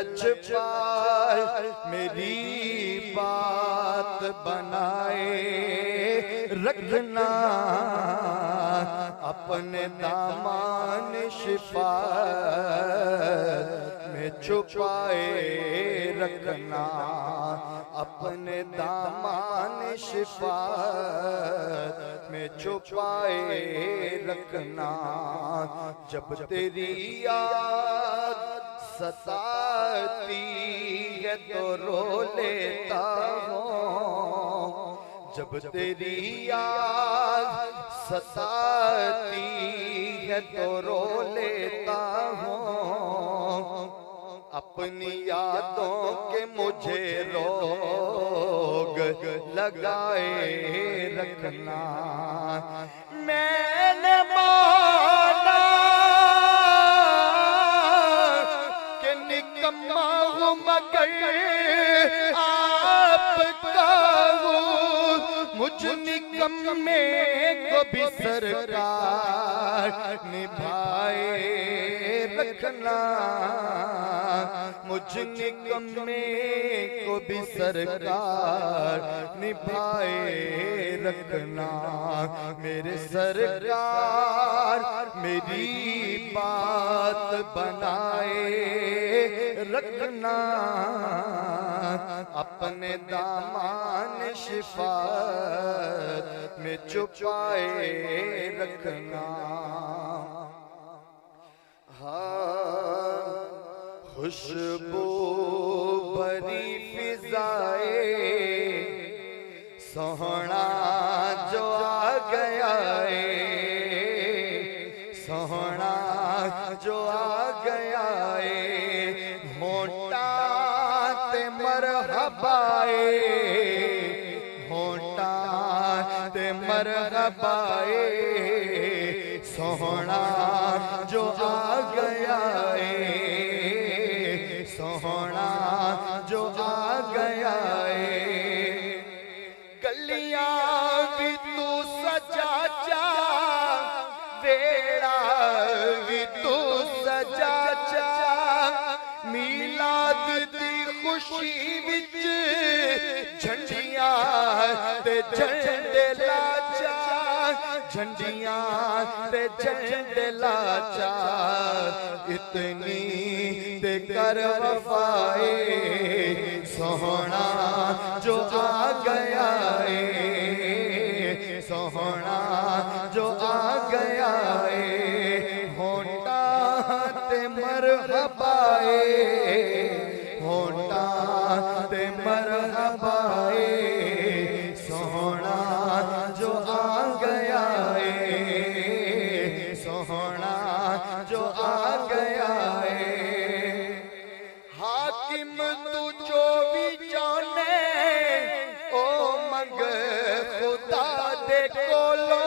लजपाल मेरी बात बनाए रखना, अपने दामन शिफात में छुपाए रखना, अपने दामन शिफात में छुपाए रखना। जब तेरी याद सताती है तो रो लेता हूँ, जब तेरी याद सताती है तो रो लेता हूँ। अपनी यादों के मुझे रोग लगाए रखना। मैंने माना कि निकम्मा हूँ मगर आपका हूँ, मुझ निकम्मे को भी सरकार निभाए रखना, मुझ निकम्मे को भी सरकार निभाए रखना। मेरे सरकार मेरी बात बनाए रखना, अपने दामन शिफात में छुपाए रखना। हाँ, खुशबू भरी फिजाए सोहना जो आ गया है, सोहना जो आ गया है। होंठा ते मरहबाए, होंठा ते मरहबाए, सोहना जो आ गया है, सोहना जो आ गया है। गलियां भी तू सजा जा, वेड़ा भी तू सजा जा, मीलाद दी खुशी विच झंडियां ते झंडे लाचा, झंडियां ते झंडे लाचा। इतनी ते कर वफाए सोहना जो आ गया है, सोहना जो आ गया है। होंठा ते मरहबाए, होंठा ते मरहबाए, सोहना जो आ गया है, सोहना जो आ गया है। हाकिम तू जो भी जाने ओ मंग खुदा दे कोलो,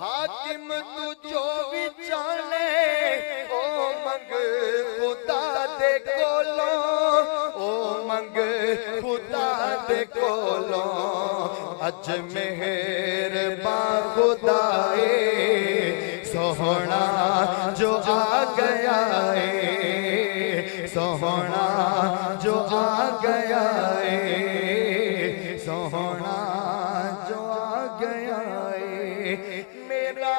हाकिम तू जो भी जाने ओ मंग खुदा दे कोलो, ओ मंग खुदा दे कोलो। अज मेहर बा खुदाए सोहना जो आ गया है, सोहना जो आ गया है, सोहना जो आ गया है। मेरा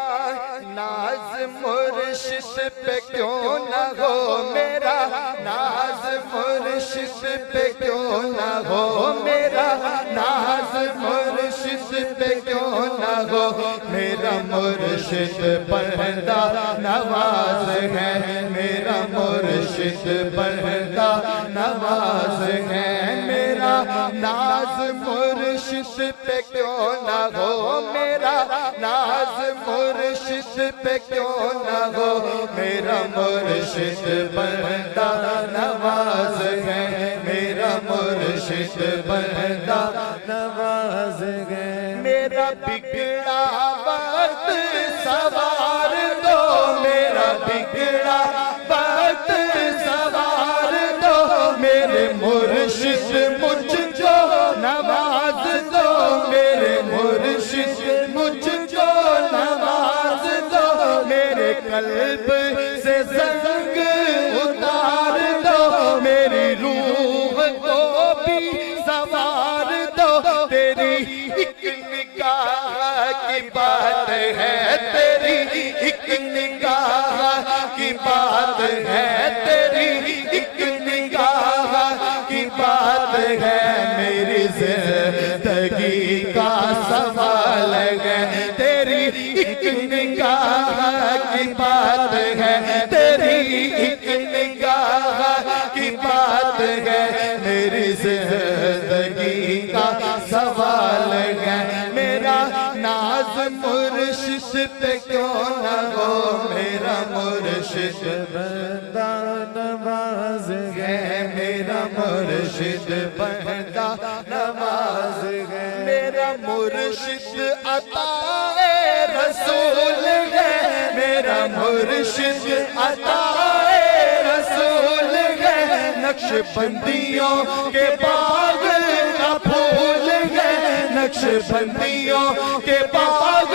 नाज मुर्शिद पे क्यों न हो, मेरा नाज मुर्शिद पे क्यों न हो, मेरा नाज मुर्शिद पे क्यों न हो। मेरा मुर्शिद बंदा नवाज है, मेरा मुर्शिद बंदा नवाज है। मेरा नाज मुर्शिद पे क्यों न हो, मेरा नाज मुर्शिद पे क्यों न हो। मेरा मुर्शिद बंदा नवाज है, मेरा मुर्शिद बंदा नवाज है। मेरा बिगड़ा वक्त सवार दो, मेरा बिगड़ा वक्त सवार दो। मेरे मुर्शिद मुझको नवाज दो, मेरे मुर्शिद मुझको नवाज दो। मेरे कल्ब से जंग उतार दो, नवाज है, मेरा मुर्शिद बंदा नवाज है, मेरा मुर्शिद अताए रसूल है, मेरा मुर्शिद अताए रसूल है, नक्शबंदियों के बाग का फूल है, नक्शबंदियों के बाग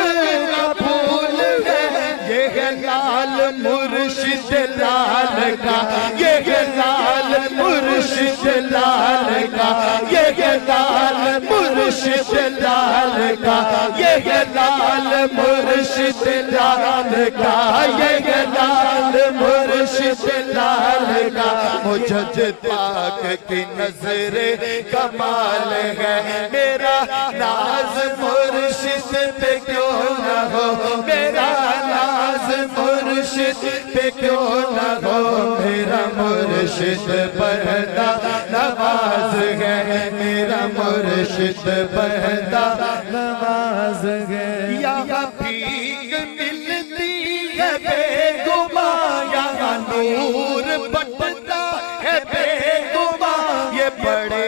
का फूल है, ये है लाल मुर्शिद लाल का, ये है लाल मुर्शिद लाल का, ये है लाल मुर्शिद लाल का, ये है लाल मुर्शिद लाल का, ये है लाल मुर्शिद लाल का। मुजद्दिद पाक की नजरे कमाल है, मेरा नाज मुर्शिद पे क्यों न हो, मेरा नाज मुर्शिद पे क्यों न हो, मेरा मुर्शिद बंदा नवाज है, मेरा मुर्शिद बंदा नवाज है। यहाँ भीख मिलती है बेगुमा, यहाँ नूर बटता है बेगुमा, ये बड़े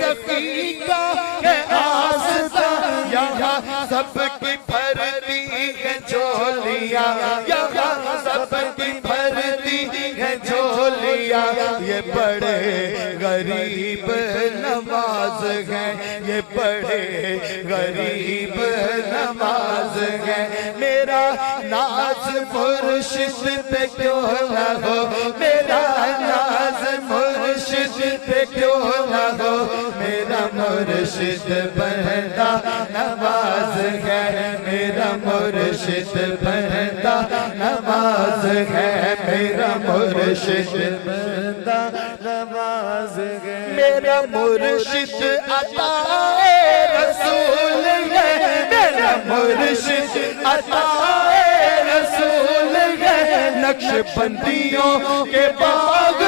सखी का है आस्था, यहाँ सबकी भरती है झोलियाँ, यहाँ सबकी भरती है झोलियाँ, ये बड़े गरीब नवाज हैं, ये बड़े गरीब नवाज हैं, मेरा नाज मुर्शिद पे क्यों न हो, मेरा नाज मुर्शिद पे क्यों न हो, मेरा मुर्शिद बंदा नवाज है, मेरा मुर्शिद बंदा नवाज है, मेरा मुर्शिद बंदा नवाज है, मेरा मुर्शिद अताए रसूल है, मेरा मुर्शिद अताए रसूल है, नक्शबंदियों के बाग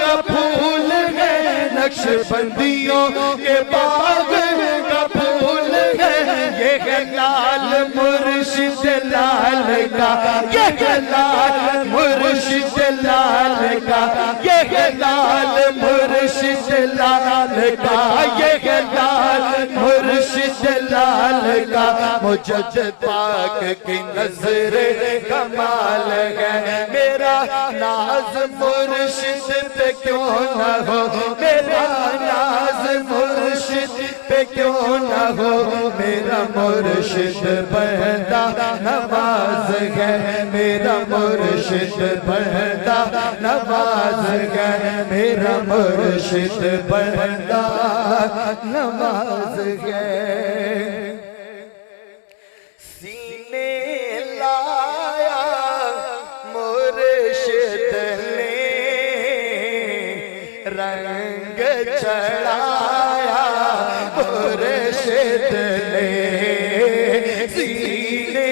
का फूल है, नक्शबंदियों के बाग का फूल है, ये है लाल मुर्शिद लाल का, ये है लाल मुर्शिद लाल का, ये है लाल मुर्शिद लाल का, ये है लाल मुर्शिद लाल का। मुजद्दिद पाक की नजरे कमाल है, मेरा नाज मुर्शिद पे क्यों न हो, मेरा नाज मुर्शिद पे क्यों न हो, मेरा मुर्शिद बंदा नवाज है, मेरा मुर्शिद बंदा नवाज है, मेरा मुर्शिद बंदा नवाज है। सीने लाया मुर्शिद ने, रंग चढ़ाया मुर्शिद ने, सीने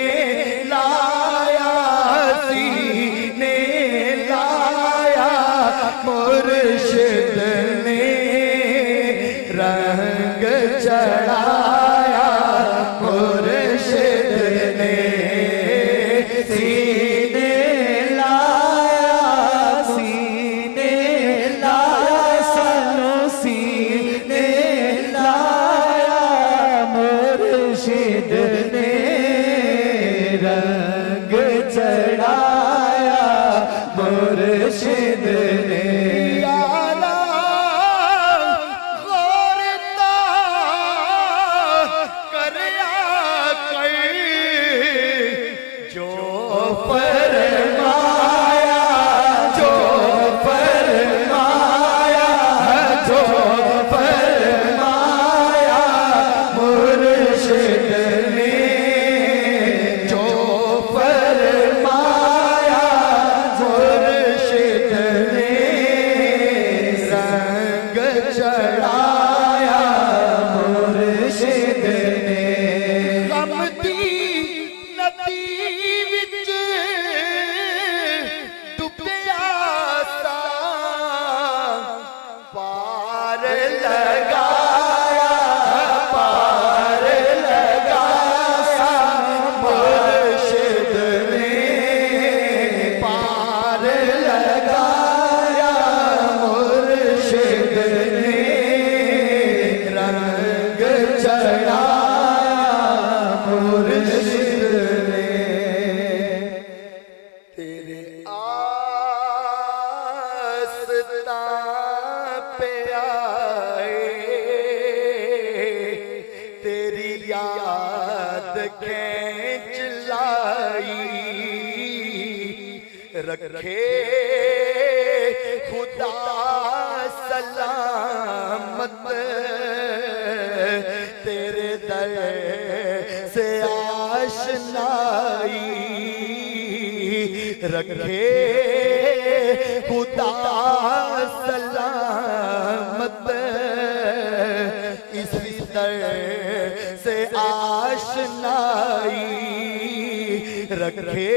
लाया, सीने लाया मुर्शिद ने, रंग चढ़ाया मुर्शिद ने, सीने लाया, सीने लाया, सनो सीने पे आए, तेरी याद खींच लाई। रखे खुदा सलामत तेरे दर से आशनाई। रखे खुदा सलामत इसी दर से आशनाई। रखे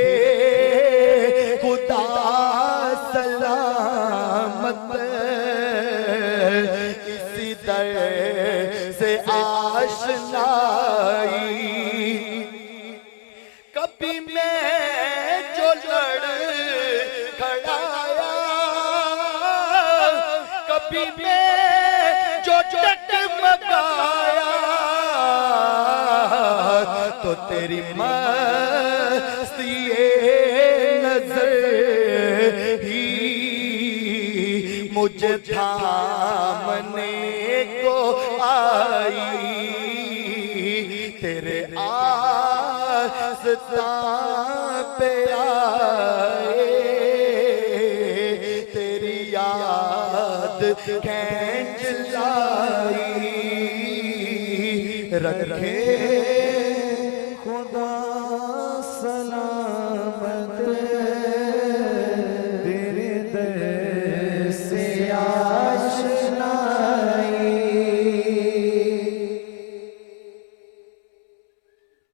खुदा सलामत इसी दर से आशनाई। कभी मैं जो लड़ खड़ाया, कभी मैं जो डगमगाया, तो तेरी मस्ती नजर ही मुझे थामने को आई। तेरे आस्तां पे आए, तेरी याद खींच लाई। रखे